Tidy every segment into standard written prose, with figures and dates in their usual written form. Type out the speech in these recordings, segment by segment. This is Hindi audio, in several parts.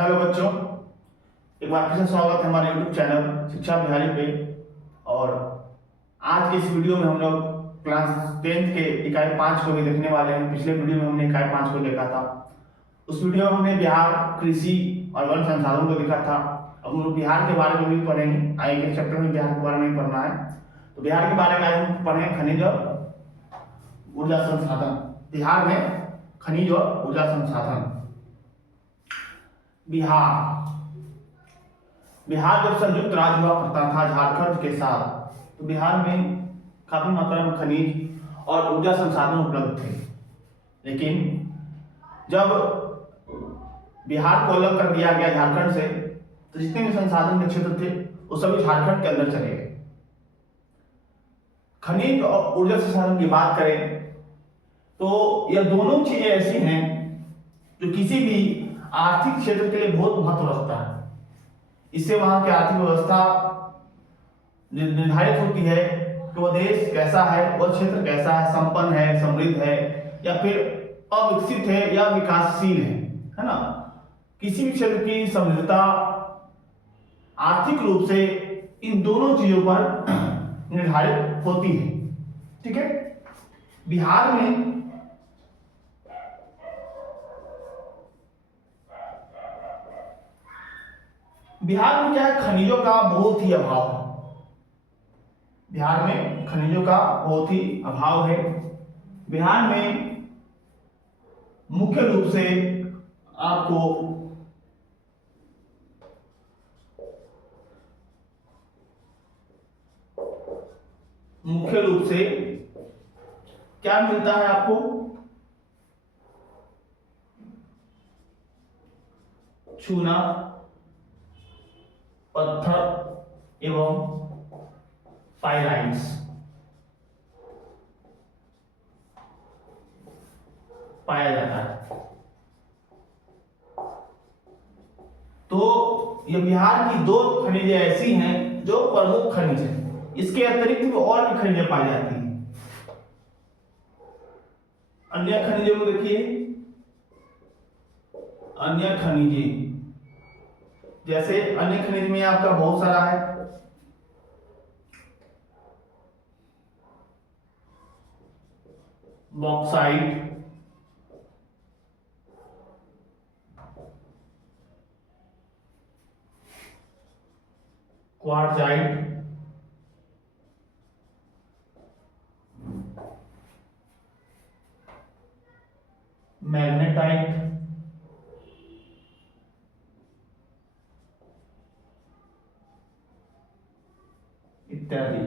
हेलो बच्चों, एक बार फिर से स्वागत है हमारे यूट्यूब चैनल शिक्षा बिहारी पे। और आज के इस वीडियो में हम लोग क्लास 10th के इकाई 5 को भी देखने वाले हैं। पिछले वीडियो में हमने इकाई 5 को देखा था। उस वीडियो में हमने बिहार कृषि और वन संसाधन को देखा था। अब हम लोग बिहार के बारे में भी पढ़ेंगे। आगे के चैप्टर में बिहार के बारे में पढ़ना है, तो बिहार के बारे में आज हम पढ़ेंगे खनिज और ऊर्जा संसाधन। बिहार में खनिज और ऊर्जा संसाधन। बिहार जब संयुक्त राज्य हुआ करता था झारखंड के साथ, तो बिहार में काफी मात्रा में खनिज और ऊर्जा संसाधन उपलब्ध थे। लेकिन जब बिहार को अलग कर दिया गया झारखंड से, तो जितने भी संसाधन के क्षेत्र थे वो सभी झारखंड के अंदर चले गए। खनिज और ऊर्जा संसाधन की बात करें तो यह दोनों चीजें ऐसी हैं जो किसी भी आर्थिक क्षेत्र के लिए बहुत महत्व रखता है। इससे वहां की आर्थिक व्यवस्था निर्धारित होती है कि वह देश कैसा है, वह क्षेत्र कैसा है, संपन्न है, समृद्ध है या फिर अविकसित है या विकासशील है ना। किसी भी क्षेत्र की समृद्धता आर्थिक रूप से इन दोनों चीजों पर निर्धारित होती है। ठीक है। बिहार में क्या है, खनिजों का बहुत ही अभाव है। बिहार में खनिजों का बहुत ही अभाव है। बिहार में मुख्य रूप से आपको क्या मिलता है आपको? चूना, पत्थर एवं पाइराइट्स पाया जाता है। तो ये बिहार की दो खनिजें ऐसी हैं जो प्रमुख खनिज है। इसके अतिरिक्त भी और भी खनिजें पाई जाती हैं। अन्य खनिजों को देखिए, अन्य खनिजें जैसे अन्य खनिज में आपका बहुत सारा है। बॉक्साइट, क्वार्टजाइट, मैग्नेटाइट, इत्यादि।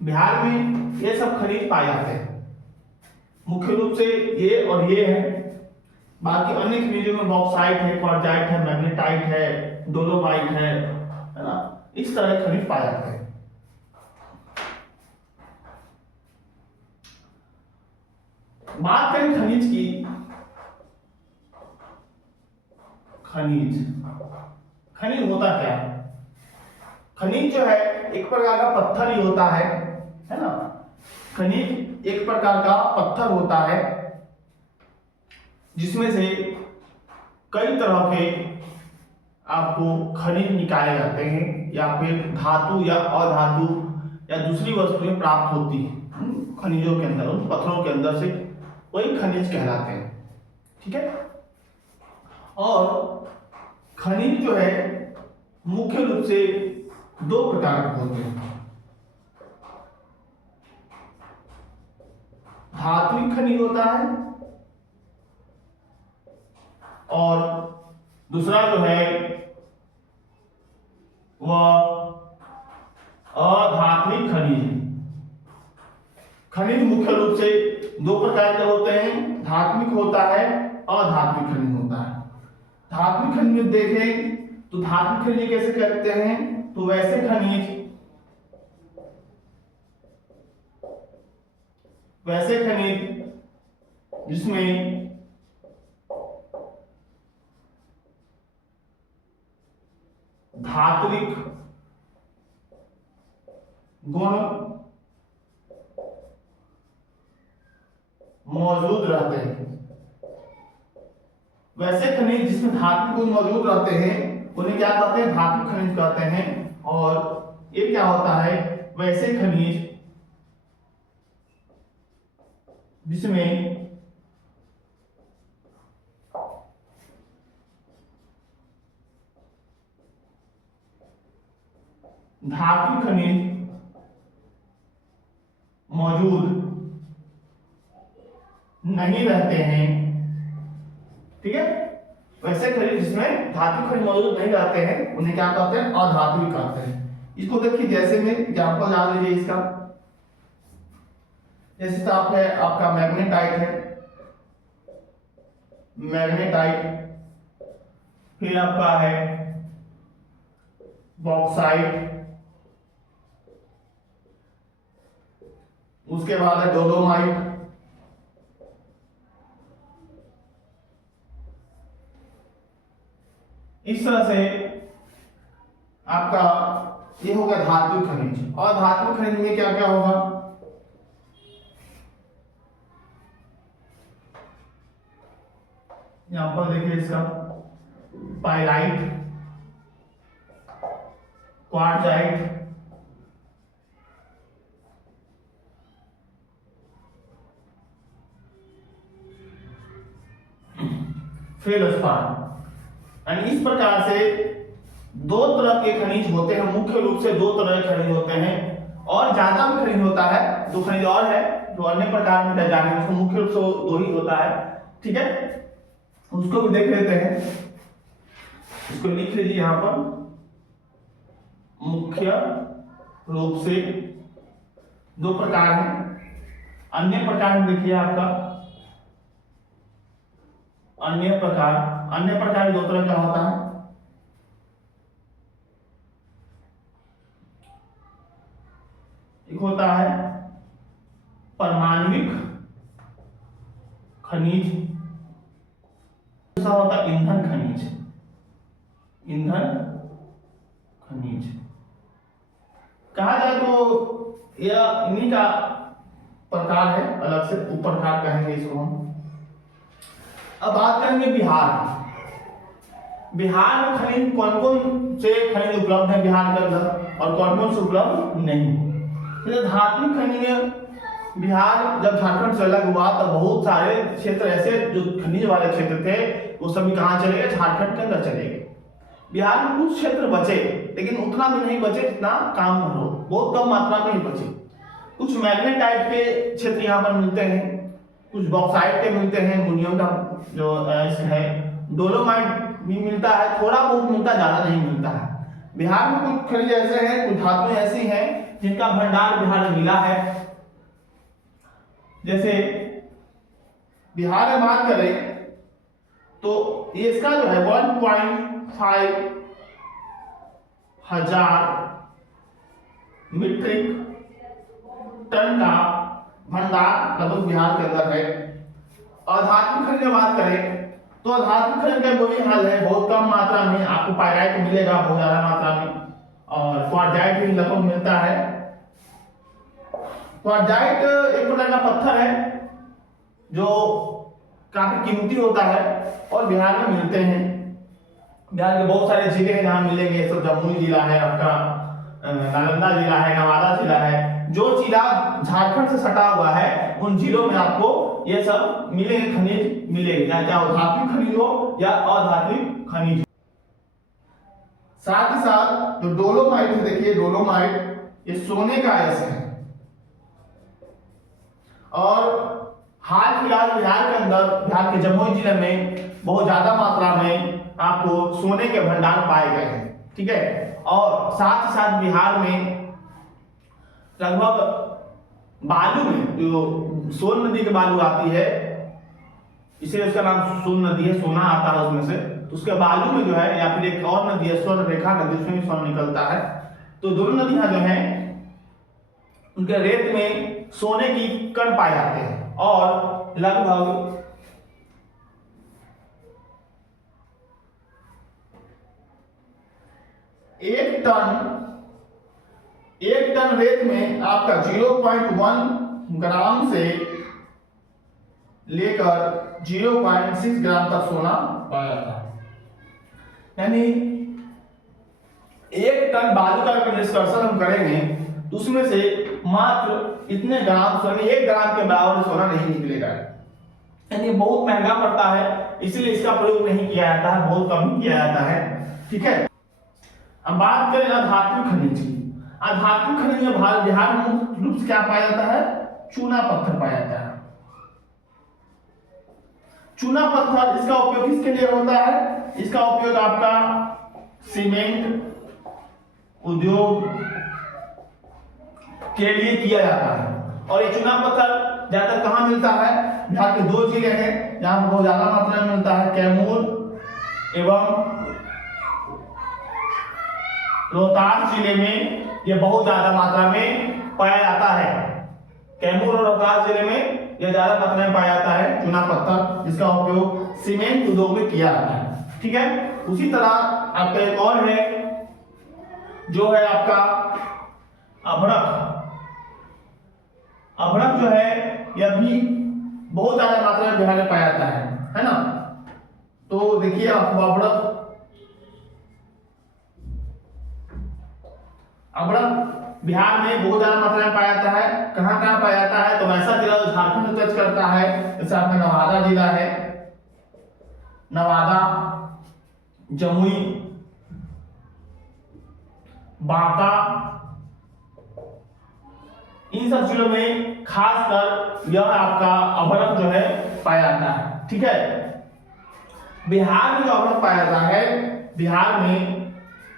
बिहार में ये सब खनिज पाए जाते हैं। मुख्य रूप से ये और ये है। बाकी अन्य खनिजों में बॉक्साइट है, क्वार्टजाइट है, मैग्नेटाइट है, डोलोमाइट है ना। इस तरह के खनिज पाए जाते हैं। बात करें खनिज की। खनिज होता क्या है? खनिज जो है एक प्रकार का पत्थर ही होता है ना। खनिज एक प्रकार का पत्थर होता है जिसमें से कई तरह के आपको खनिज निकाले जाते हैं, या फिर धातु या अधातु या दूसरी वस्तुएं प्राप्त होती है खनिजों के अंदर। उन पत्थरों के अंदर से वही खनिज कहलाते हैं। ठीक है। और खनिज जो है मुख्य रूप से दो प्रकार के होते हैं। धात्विक खनिज होता है और दूसरा जो है वह अधात्विक खनिज है। खनिज मुख्य रूप से दो प्रकार के होते हैं। धात्विक होता है, अधात्विक खनिज होता है। धात्विक खनिज देखें तो धात्विक खनिज कैसे कहते हैं? तो वैसे खनिज जिसमें धात्विक गुण मौजूद रहते हैं। वैसे खनिज जिसमें धातु गुण मौजूद रहते हैं उन्हें क्या कहते हैं, धातु खनिज कहते हैं। और ये क्या होता है, वैसे खनिज जिसमें धातु खनिज मौजूद नहीं रहते हैं, ठीक है। वैसे खनिज जिसमें धातु खनिज मौजूद नहीं रहते हैं उन्हें क्या कहते हैं, अधात्विक कहते हैं। इसको देखिए, जैसे में एग्जांपल जान लीजिए इसका। जैसे साफ है आपका मैग्नेटाइट है, मैग्नेटाइट, फिर आपका है बॉक्साइट, उसके बाद है डोलोमाइट, इस तरह से आपका ये हो गया धातु खनिज। और धातु खनिज में क्या क्या होगा, यहां पर देखिए इसका पाइलाइट, क्वार्टजाइट, फेल्डस्पार। यानी इस प्रकार से दो तरह के खनिज होते हैं, मुख्य रूप से दो तरह के खनिज होते हैं। और ज्यादा भी खनिज होता है, दो खनिज और है जो अन्य प्रकार में जाने, उसको मुख्य रूप से दो ही होता है, ठीक है। उसको भी देख लेते हैं, इसको लिख लीजिए यहां पर, मुख्य रूप से दो प्रकार हैं। अन्य प्रकार में देखिए आपका अन्य प्रकार दो तरह का होता है। एक होता है परमाणविक खनिज, दूसरा होता है ईंधन खनिज। कहा जाए तो यह इन्हीं का प्रकार है, अलग से उप प्रकार कहेंगे इसको हम। अब बात करेंगे बिहार में खनिज कौन कौन से खनिज उपलब्ध है बिहार के अंदर और कौन कौन से उपलब्ध नहीं। तो धातु खनिज बिहार जब झारखंड से अलग हुआ तो बहुत सारे क्षेत्र ऐसे जो खनिज वाले क्षेत्र थे वो सभी कहाँ चले गए, झारखंड के अंदर चले गए। बिहार में कुछ क्षेत्र बचे, लेकिन उतना भी नहीं बचे जितना काम हो, बहुत कम मात्रा में ही बचे। कुछ मैग्नेटाइट के क्षेत्र यहाँ पर मिलते हैं, कुछ बॉक्साइट के मिलते हैं, मुनियम का जो है, डोलोमाइट भी मिलता है, थोड़ा बहुत मिलता है, ज्यादा नहीं मिलता है। बिहार में कुछ खनिज ऐसे हैं, कुछ धातुएं ऐसी हैं जिनका भंडार बिहार में मिला है। जैसे बिहार में बात करें तो ये इसका जो है 1.5 हजार मीट्रिक टन का भंडार लगभग बिहार के अंदर है। और धातु खनिज की बात करें तो धातु खनिज का वही हाल है, बहुत कम मात्रा में आपको पाइराइट मिलेगा, बहुत ज्यादा मात्रा में, और क्वार्टजाइट भी लगभग मिलता है। क्वार्टजाइट एक प्रकार का पत्थर है जो काफी कीमती होता है और बिहार में मिलते हैं। बिहार के बहुत सारे जिले हैं जहाँ मिलेंगे, सब जमुई जिला है आपका, नालंदा जिला है, नवादा जिला है, जो जिला झारखंड से सटा हुआ है उन जिलों में आपको ये सब मिलेंगे, खनिज मिलेंगे, चाहे धातु खनिज हो या अधात्विक खनिज। साथ ही साथ जो डोलोमाइट है, देखिए डोलोमाइट ये सोने का अयस्क है। और हाल फिलहाल बिहार के अंदर, बिहार के जमुई जिले में बहुत ज्यादा मात्रा में आपको सोने के भंडार पाए गए हैं, ठीक है। और साथ ही साथ बिहार में लगभग बालू में जो सोन नदी की बालू आती है, इसलिए उसका नाम सोन नदी है, सोना आता है उसमें से, तो उसके बालू में जो है, या फिर एक और नदी है स्वर्ण रेखा नदी, उसमें भी स्वर्ण निकलता है। तो दोनों नदियां जो हैं उनके रेत में सोने की कण पाए जाते हैं। और लगभग एक टन रेत में आपका 0.1 ग्राम से लेकर 0.6 ग्राम तक सोना पाया जाता है। यानी 1 टन बालू का अगर निष्कर्षण हम करेंगे तो उसमें से मात्र इतने ग्राम सोना, 1 ग्राम के बराबर सोना नहीं निकलेगा। यानी बहुत महंगा पड़ता है, इसलिए इसका प्रयोग नहीं किया जाता है, बहुत कम ही किया जाता है। ठीक है, अब बात करें अधात्विक खनिज की। अधात्विक खनिज में बिहार में मुख्य रूप से क्या पाया जाता है? चूना पत्थर पाया जाता है। चूना पत्थर, इसका उपयोग किसके लिए होता है? इसका उपयोग आपका सीमेंट उद्योग के लिए किया जाता है। और ये चूना पत्थर ज्यादातर कहाँ मिलता है? बिहार के 2 जिले हैं जहां पर बहुत ज्यादा मात्रा में मिलता है, कैमूर एवं रोहतास जिले में ये बहुत ज्यादा मात्रा में पाया जाता है। कैमूर और रोहतास जिले में यह ज्यादा मात्रा में पाया जाता है चूना पत्थर, जिसका उपयोग सीमेंट उद्योग में किया जाता है। ठीक है, उसी तरह आपका एक और है जो है आपका अभ्रक। अभ्रक जो है यह भी बहुत ज्यादा मात्रा में बिहार में पाया जाता है ना। तो देखिए अभ्रक बिहार में बहुत ज्यादा मात्रा में पाया जाता है। कहाँ कहाँ पाया जाता है? तो वैसा जिला जो झारखंड में टच करता है, जैसे आपका नवादा जिला है, नवादा, जमुई, बांका, इन सब जिलों में खासकर यह आपका अभ्रक जो है पाया जाता है। ठीक है, बिहार में जो अभ्रक पाया जाता है, बिहार में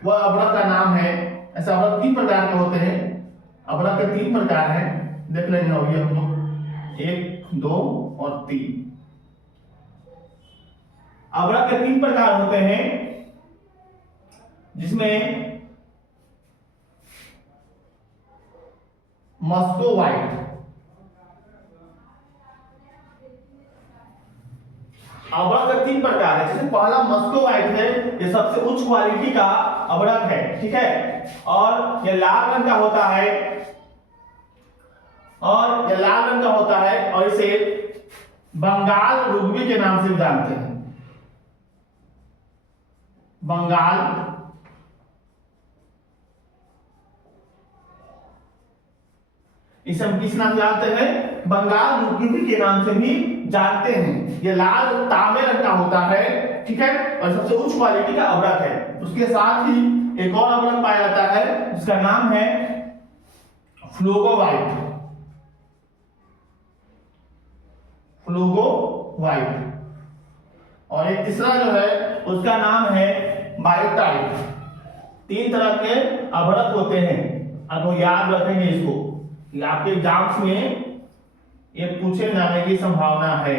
वह अभ्रक का नाम है, ऐसे अभ्रक 3 प्रकार के होते हैं। अभ्रक के 3 प्रकार हैं, देख लेंगे अभी हम लोग 1, 2 और 3। अभ्रक के 3 प्रकार होते हैं, जिसमें मस्को व्हाइट, अभ्रक के 3 प्रकार है। जैसे पहला मस्को व्हाइट है, ये सबसे उच्च क्वालिटी का अभ्रक है। ठीक है, और यह लाल रंग का होता है, और इसे बंगाल रुबी के नाम से जानते हैं। बंगाल इसे हम किस नाम जानते हैं? बंगाल रुबी के नाम से भी जानते हैं। ये लाल तांबे रंग का होता है। ठीक है, और सबसे उच्च क्वालिटी का अभ्रक है। उसके साथ ही एक और अभ्रक पाया जाता है जिसका नाम है फ्लोगोवाइट। और एक तीसरा जो है उसका नाम है बायोटाइट। 3 तरह के अभ्रक होते हैं, आपको याद रखेंगे इसको, आपके एग्जाम्स में ये पूछे जाने की संभावना है।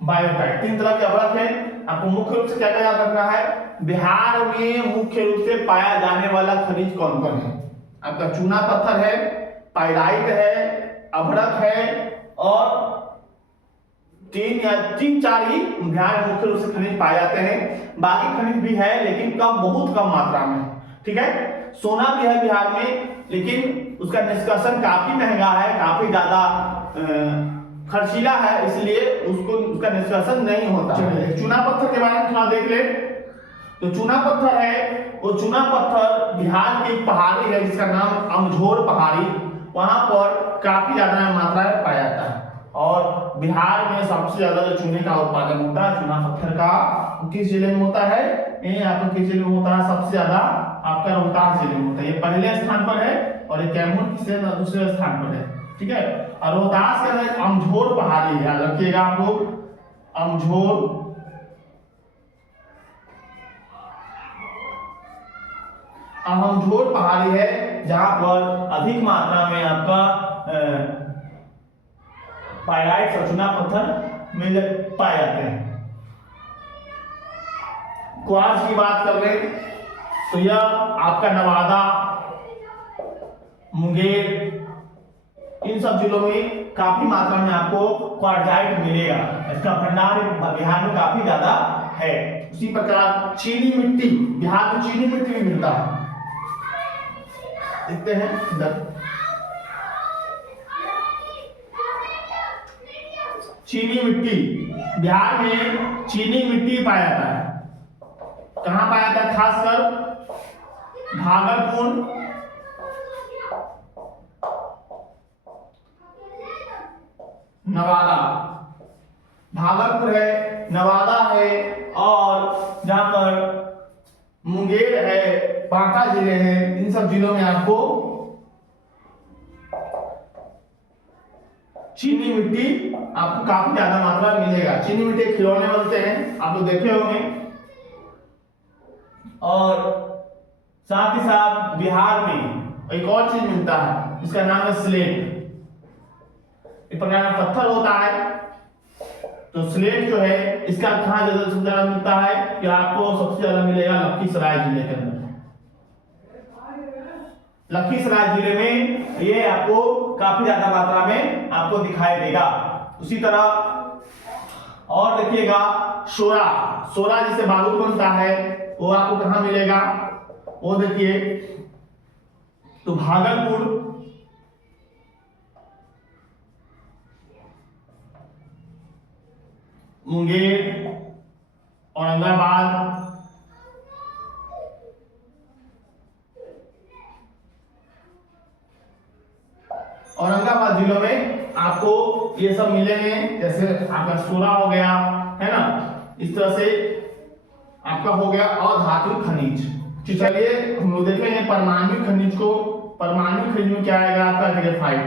बायोटाइट 3 तरह के अभ्रक है। आपको मुख्य रूप से क्या याद रखना है? बिहार में मुख्य रूप से पाया जाने वाला खनिज कौन कौन है? आपका चूना पत्थर है, पाइराइट है, अभ्रक है, और 3-4 ही बिहार में मुख्य रूप से खनिज पाए जाते हैं। बाकी खनिज भी है लेकिन बहुत कम मात्रा में। ठीक है, सोना भी है बिहार में, लेकिन उसका निष्कर्षण काफी महंगा है, काफी ज्यादा खर्चीला है, इसलिए उसका निष्कर्षण नहीं होता। चूना पत्थर के बारे में थोड़ा देख ले। तो चूना पत्थर है, वो चूना पत्थर बिहार की एक पहाड़ी है जिसका नाम अमझोर पहाड़ी, वहां पर काफी ज्यादा मात्रा में पाया जाता है। और बिहार में सबसे ज्यादा जो चूने का उत्पादन होता है चूना पत्थर का, किस जिले में होता है? आपको किस जिले में होता है? सबसे ज्यादा आपका रोहतास जिले में होता है। ये पहले स्थान पर है और ये कैमूर से दूसरे स्थान पर है। ठीक है, और रोहतास के अंदर अमझोर पहाड़ी है, याद रखिएगा आप लोग, अमझोर पहाड़ी है जहां पर अधिक मात्रा में आपका पाइराइट और चूना पत्थर मिल पाए जाते हैं। क्वार्ट्ज की बात कर ले तो यह आपका नवादा, मुंगेर, इन सब जिलों में काफी मात्रा में आपको क्वार्ट्जाइट मिलेगा। इसका भंडार बिहार में काफी ज्यादा है। उसी प्रकार चीनी मिट्टी, बिहार में चीनी मिट्टी भी मिलता है, देखते हैं इधर। चीनी मिट्टी, बिहार में चीनी मिट्टी पाया जाता है। कहाँ पाया जाता है? खासकर भागलपुर, नवादा। भागलपुर है, नवादा है, और जहां पर मुंगेर है, बांका जिले हैं, इन सब जिलों में आपको चीनी मिट्टी आपको काफी ज्यादा मात्रा में मिलेगा। चीनी मिट्टी खिलौने बनते हैं, आप लोग देखे होंगे। और साथ ही साथ बिहार में एक और चीज मिलता है, इसका नाम है स्लेट। एक प्रकार का पत्थर होता है। तो स्लेट जो है, इसका कहाँ सबसे ज्यादा मिलता है? कि आपको सबसे ज्यादा मिलेगा लखीसराय जिले के अंदर। लखीसराय जिले में ये आपको काफी ज्यादा मात्रा में आपको दिखाई देगा। उसी तरह और देखिएगा सोरा, सोरा जिसे बारूद बनता है, वो आपको कहाँ मिलेगा? वो देखिए, तो भागलपुर, मुंगेर, औरंगाबाद, औरंगाबाद जिलों में आपको ये सब मिलेंगे। जैसे आपका सोना हो गया, है ना, इस तरह से आपका हो गया अधातु खनिज। चलिए हम लोग देखेंगे परमाणु खनिज को। परमाणु खनिज में क्या आएगा? आपका ग्रेफाइट।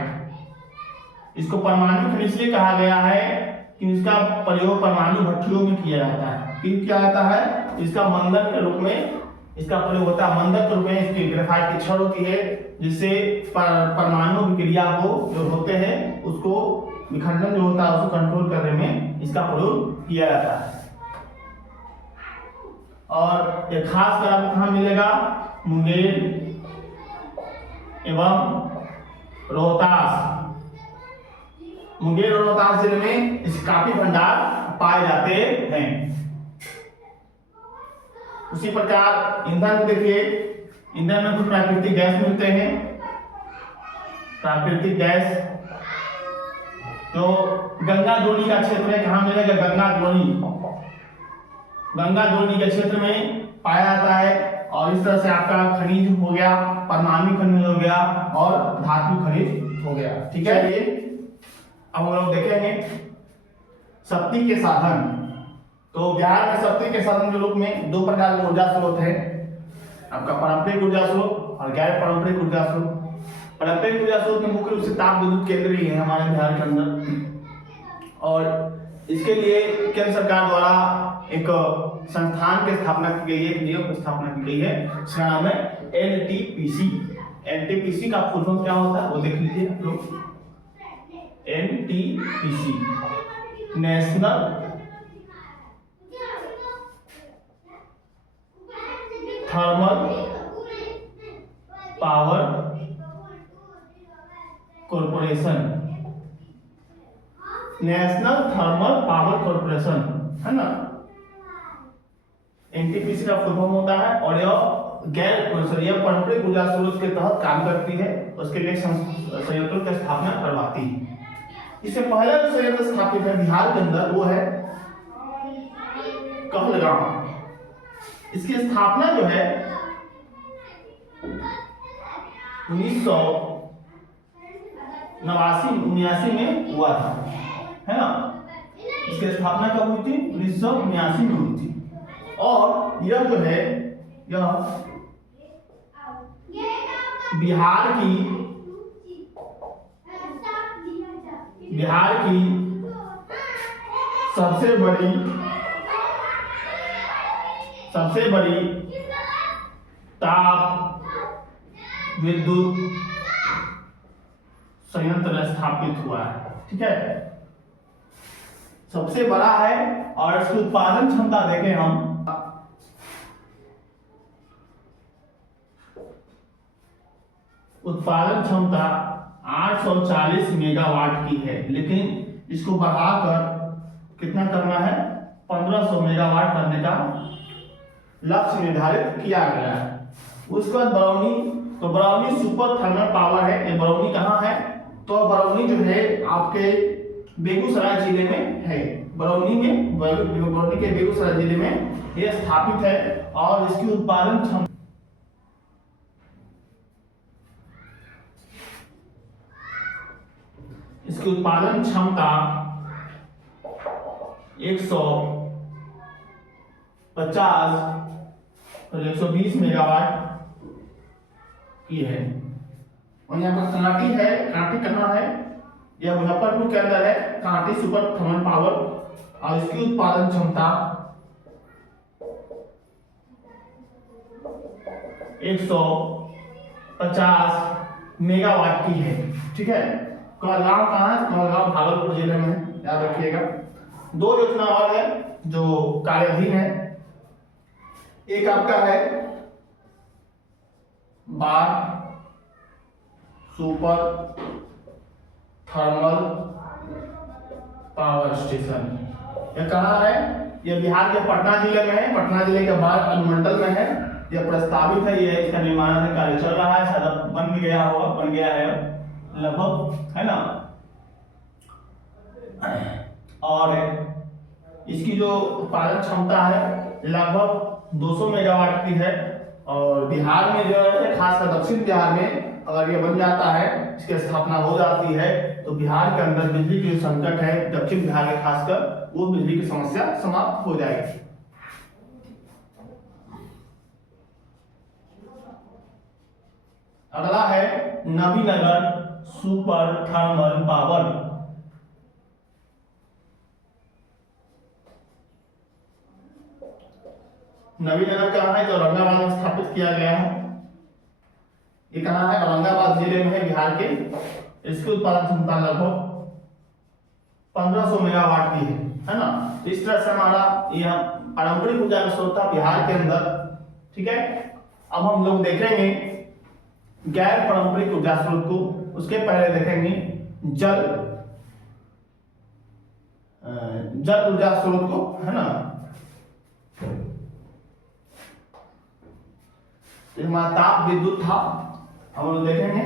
इसको परमाणु खनिज इसलिए कहा गया है कि इसका प्रयोग परमाणु भट्टियों में किया जाता है। किया जाता है, इसका मंदन के रूप में इसका प्रयोग होता है। मंदन के रूप में इसकी ग्रेफाइट की छड़ होती है, जिससे परमाणु क्रिया को जो होते हैं उसको विखंडन जो होता है उसको कंट्रोल करने में इसका प्रयोग किया जाता है। और ये खास कर आपको कहाँ मिलेगा? मुंगेर एवं रोहतास। मुंगेर और रोहतास जिले में इसके काफी भंडार पाए जाते हैं। उसी प्रकार ईंधन में देखिए, ईंधन में कुछ प्राकृतिक गैस मिलते हैं। प्राकृतिक गैस तो गंगा द्रोणी का क्षेत्र है, कहाँ मिलेगा? गंगा द्रोणी, गंगा द्रोणी के क्षेत्र में पाया जाता है। और इस तरह से आपका खनिज हो गया, परमाणु खनिज हो गया और धातु खनिज हो गया। ठीक है, ये अब हम लोग देखेंगे शक्ति के साधन। तो बिहार में शक्ति के साधन के रूप में दो प्रकार के ऊर्जा स्रोत है, आपका पारंपरिक ऊर्जा स्रोत और गैर पारंपरिक ऊर्जा स्रोत। पारंपरिक ऊर्जा स्रोत में मुख्य रूप से ताप विद्युत केंद्र ही है हमारे बिहार के अंदर। और इसके लिए केंद्र सरकार द्वारा एक संस्थान की स्थापना की गई है, एक नियम की स्थापना की गई है, इसका नाम है एनटीपीसी। एनटीपीसी का फुल फॉर्म क्या होता है वो देख लीजिए आप लोग। NTPC, national thermal power corporation. National thermal power corporation, है ना। एनटीपीसी का फुल फॉर्म होता है। और यह गैर पारंपरिक ऊर्जा स्रोत के तहत काम करती है, उसके लिए संयंत्रों की स्थापना करवाती है। इससे पहला जो संयंत्र स्थापित है बिहार के अंदर वो है कहलगांव। इसकी स्थापना जो है 1989 में हुआ था, है ना। इसकी स्थापना कब हुई थी? 1989 में हुई थी। और यह जो है यह बिहार की सबसे बड़ी ताप विद्युत संयंत्र स्थापित हुआ है। ठीक है, सबसे बड़ा है। और इसकी उत्पादन क्षमता देखें हम, उत्पादन क्षमता 840 मेगावाट की है, लेकिन इसको बढ़ाकर कितना करना है? 1500 मेगावाट करने का लक्ष्य निर्धारित किया गया है। उसके बाद बरौनी, तो बरौनी सुपर थर्मल पावर है। ये बरौनी कहाँ है? तो बरौनी जो है आपके बेगूसराय जिले में है। बरौनी के बेगूसराय जिले में यह स्थापित है और इसकी उत्पादन क्षमता 150 और 120 मेगावाट की है। और यहाँ पर कांटी है, कांटी कहाँ है? यह मुजफ्फरपुर के अंदर है, कांटी सुपर थर्मल पावर, और इसकी उत्पादन क्षमता 150 मेगावाट की है। ठीक है, कहलगांव कहाँ है? कहलगांव भागलपुर जिले में है, याद रखिएगा। दो योजना और है जो कार्याधीन है। एक आपका है बार सुपर थर्मल पावर स्टेशन। यह कहाँ है? यह बिहार के पटना जिले में है, पटना जिले के बाढ़ अनुमंडल में है। यह प्रस्तावित है, यह इसका निर्माण कार्य चल रहा है, शायद बन भी गया होगा, बन गया है लगभग, है ना। और इसकी जो उत्पादन क्षमता है लगभग 200 मेगावाट की है। और बिहार में जो है, खासकर दक्षिण बिहार में अगर ये बन जाता है, इसकी स्थापना हो जाती है, तो बिहार के अंदर बिजली की संकट है दक्षिण बिहार में खासकर, वो बिजली की समस्या समाप्त हो जाएगी। अगला है Navinagar super thermal power. Navinagar कहाँ है? जो औरंगाबाद में स्थापित किया गया है। ये कहाँ है? औरंगाबाद जिले में है, बिहार के। इसकी उत्पादन क्षमता लगभग 1500 मेगावाट की है ना। तो इस तरह से हमारा यह पारंपरिक ऊर्जा का स्रोत था बिहार के अंदर। ठीक है, अब हम लोग देखेंगे गैर पारंपरिक ऊर्जा स्रोत को। उसके पहले देखेंगे जल ऊर्जा स्रोत को, है ना। हमारा ताप विद्युत था, हम लोग देखेंगे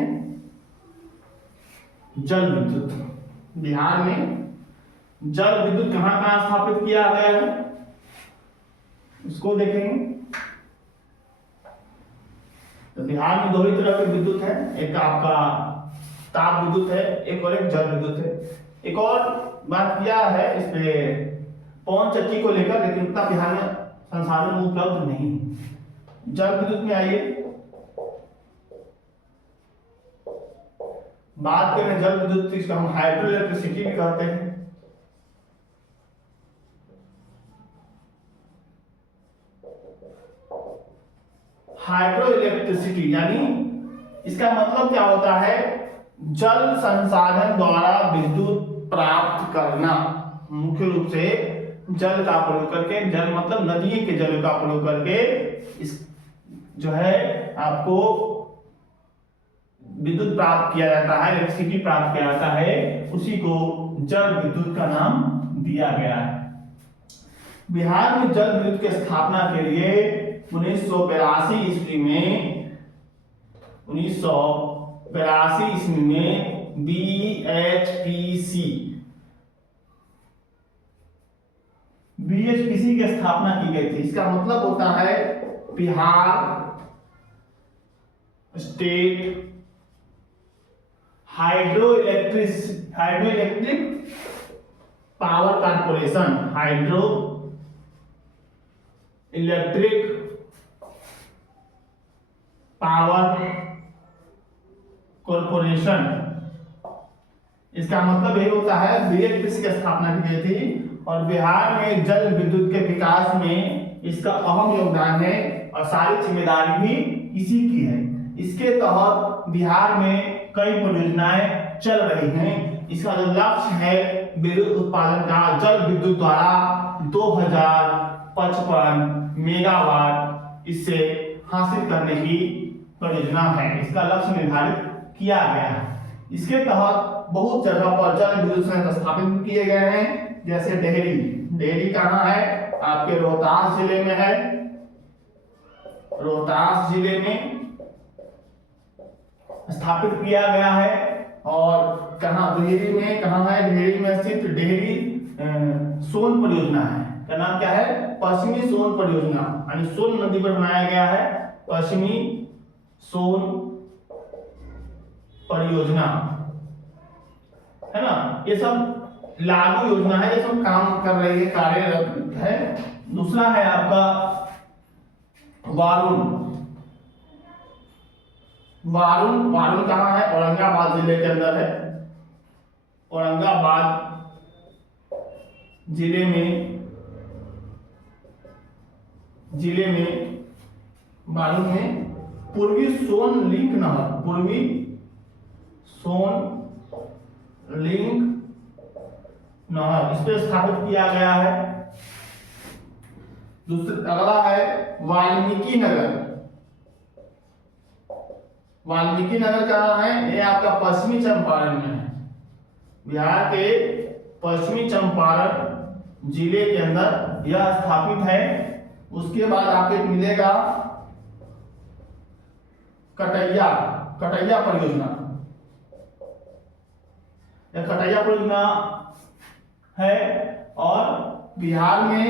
जल विद्युत। बिहार में जल विद्युत कहाँ कहाँ स्थापित किया गया है उसको देखेंगे। तो बिहार में दो ही तरह के विद्युत है, एक आपका ताप विद्युत है, एक और एक जल विद्युत है। एक और बात किया है इस पे पवन चक्की को लेकर, लेकिन उतना बिहार में संसाधन उपलब्ध नहीं है। जल विद्युत में आइए, बात करें जल विद्युत, इसको हम हाइड्रो इलेक्ट्रिसिटी भी कहते हैं। हाइड्रो इलेक्ट्रिसिटी यानी इसका मतलब क्या होता है? जल संसाधन द्वारा विद्युत प्राप्त करना। मुख्य रूप से जल का प्रयोग करके, जल मतलब नदी के जल का प्रयोग करके इस जो है आपको विद्युत प्राप्त किया जाता है, इलेक्ट्रिसिटी प्राप्त किया जाता है, उसी को जल विद्युत का नाम दिया गया है। बिहार में जल विद्युत की स्थापना के लिए 1982 ईस्वी में बीएचपीसी की स्थापना की गई थी। इसका मतलब होता है Bihar state hydro electric power corporation, hydro electric power corporation. इसका मतलब यही होता है बीएचपीसी की स्थापना की गई थी और बिहार में जल विद्युत के विकास में इसका अहम योगदान है और सारी जिम्मेदारी भी इसी की है। इसके तहत बिहार में कई परियोजनाएं चल रही हैं। इसका जो लक्ष्य है विद्युत उत्पादन का जल विद्युत द्वारा 2055 मेगावाट इससे हासिल करने की परियोजना है। इसका लक्ष्य निर्धारित किया गया है। इसके तहत बहुत जगह पर जल विद्युत संयंत्र स्थापित किए गए हैं, जैसे डेहरी कहाँ है? आपके रोहतास जिले में है। रोहतास जिले में स्थापित किया गया है और कहाँ डेहरी में, कहाँ है डेहरी में स्थित डेहरी सोन परियोजना है। का नाम क्या है? पश्चिमी सोन परियोजना, यानी सोन नदी पर बनाया गया है पश्चिमी सोन परियोजना, है ना। ये सब लागू योजना है, ये सब काम कर रही है, कार्यरत है। दूसरा है आपका वारुण। वारुण, वारुण कहाँ है? औरंगाबाद जिले के अंदर है। औरंगाबाद जिले में वारुण में पूर्वी सोन लिंक नहर, पूर्वी सोन लिंक नहर, इस पे स्थापित किया गया है। दूसरा अगला है वाल्मीकि नगर। वाल्मीकि नगर कहाँ है? ये आपका पश्चिमी चंपारण में है, बिहार के पश्चिमी चंपारण जिले के अंदर यह स्थापित है। उसके बाद आपको मिलेगा कटैया परियोजना। यह कटैया परियोजना है और बिहार में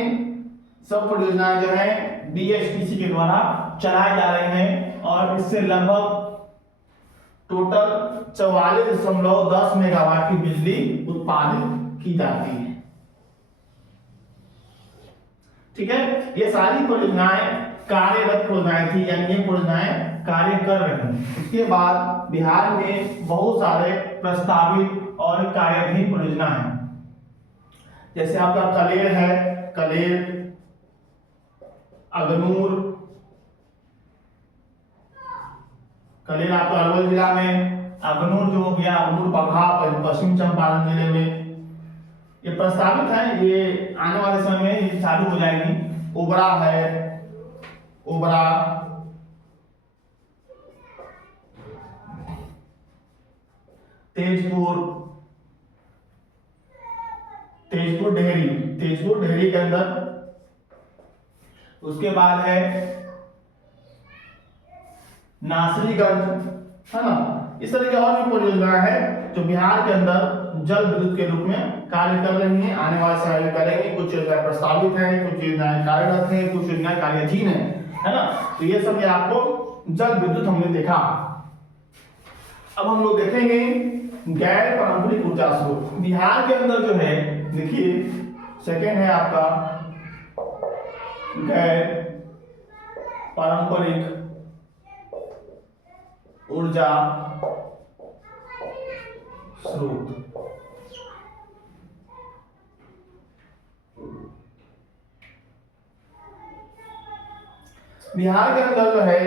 सब परियोजनाएं जो है बीएचपीसी के द्वारा चलाई जा रही हैं और इससे लगभग टोटल 44.10 मेगावाट की बिजली उत्पादित की जाती है। ठीक है, ये सारी परियोजनाएं कार्यरत परियोजनाएं थी, यानी ये परियोजनाएं कार्य कर रही हैं। उसके बाद बिहार में बहुत सारे प्रस्तावित और कार्याधीन परियोजना है, जैसे आपका कलेर है, कलेर, अगनूर, कलेर आपका अरवल जिला में, अगनूर जो हो गया, अगनूर बगहा पश्चिम चंपारण जिले में, ये प्रस्तावित है। ये आने वाले समय में ये चालू हो जाएगी। ओबरा है, ओबरा, तेजपुर डेहरी के अंदर। उसके बाद है नासरीगंज, है ना। इस तरह की और भी परियोजनाएं हैं जो बिहार के अंदर जल विद्युत के रूप में कार्य कर रही हैं, आने वाले समय में करेंगे। कुछ योजनाएं प्रस्तावित हैं, कुछ योजनाएं कार्यरत हैं, कुछ योजनाएं कार्याधीन है ना। तो ये सब ये आपको जल विद्युत हमने देखा। अब हम लोग देखेंगे गैर पारंपरिक ऊर्जा स्रोत। बिहार के अंदर जो है, देखिए सेकेंड है आपका गैर पारंपरिक ऊर्जा स्रोत। बिहार के अंदर जो है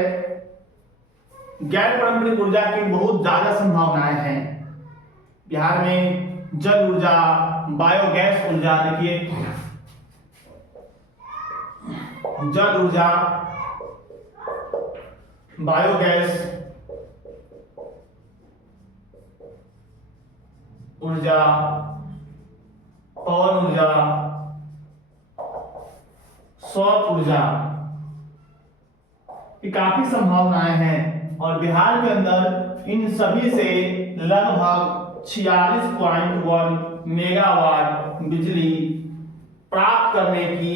गैर पारंपरिक ऊर्जा की बहुत ज्यादा संभावनाएं हैं। बिहार में जल ऊर्जा, बायोगैस ऊर्जा, देखिए जल ऊर्जा, बायोगैस ऊर्जा, पवन ऊर्जा, सौर ऊर्जा, ये काफी संभावनाएं हैं और बिहार के अंदर इन सभी से लगभग 46.1 मेगावाट बिजली प्राप्त करने की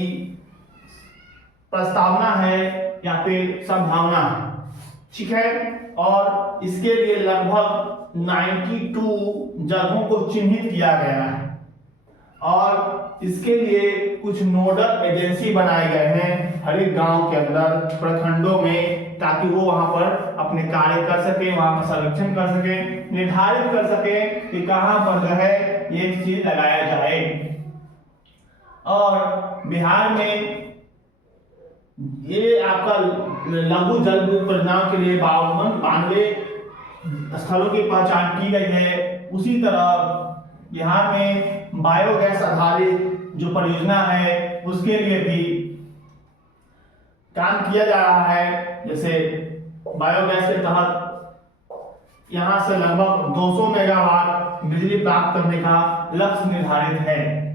प्रस्तावना है या फिर संभावना है। ठीक है, और इसके लिए लगभग 92 जगहों को चिन्हित किया गया है और इसके लिए कुछ नोडल एजेंसी बनाए गए हैं हर एक गांव के अंदर, प्रखंडों में, ताकि वो वहां पर अपने कार्य कर सके, वहां का सर्वेक्षण कर सके, निर्धारित कर सके कि कहां पर जो है ये चीज लगाया जाए। और बिहार में ये आपका लघु जल विद्युत परियोजनाओं के लिए 92 स्थलों की पहचान की गई है। उसी तरह बिहार में बायोगैस आधारित जो परियोजना है उसके लिए भी काम किया जा रहा है। जैसे बायोगैस के तहत यहां से लगभग 200 मेगावाट बिजली प्राप्त करने का लक्ष्य निर्धारित है।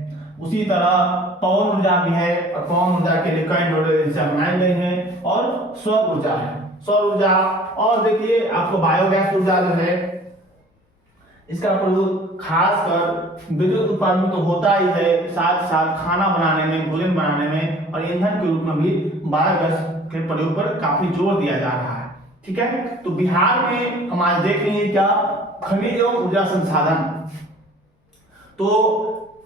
उसी तरह पवन ऊर्जा भी है और पवन ऊर्जा के लिए कई नोडल एजेंसियां बनाई गई हैं और सौर ऊर्जा है, सौर ऊर्जा। और देखिए आपको बायोगैस ऊर्जा जो है इसका प्रयोग खासकर विद्युत उत्पादन तो होता ही है, साथ साथ खाना बनाने में, भोजन बनाने में और ईंधन के रूप में भी बायोगैस के प्रयोग पर काफी जोर दिया जा रहा है। ठीक है, तो बिहार में हम आज देख लेंगे क्या खनिज एवं ऊर्जा संसाधन। तो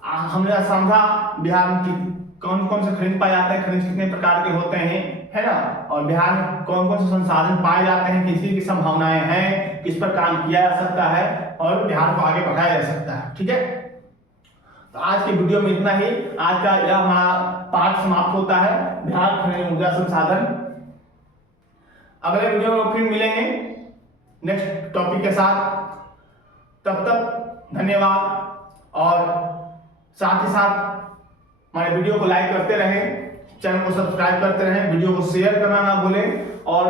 हमने समझा बिहार में कौन कौन से खनिज पाए जाते हैं, खनिज कितने प्रकार के होते हैं, है ना, और बिहार में कौन कौन से संसाधन पाए जाते हैं, किसी की संभावनाएं हैं, किस पर काम किया जा सकता है और बिहार को आगे बढ़ाया जा सकता है। ठीक है, तो आज की वीडियो में इतना ही। आज का यह हमारा पाठ समाप्त होता है, बिहार खनिज ऊर्जा संसाधन। अगले वीडियो में फिर मिलेंगे नेक्स्ट टॉपिक के साथ। तब तक धन्यवाद, और साथ ही साथ हमारे वीडियो को लाइक करते रहें, चैनल को सब्सक्राइब करते रहें, वीडियो को शेयर करना ना भूलें और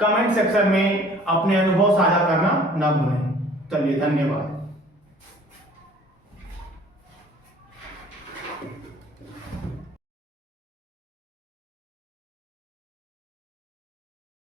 कमेंट सेक्शन में अपने अनुभव साझा करना ना भूलें। चलिए, धन्यवाद।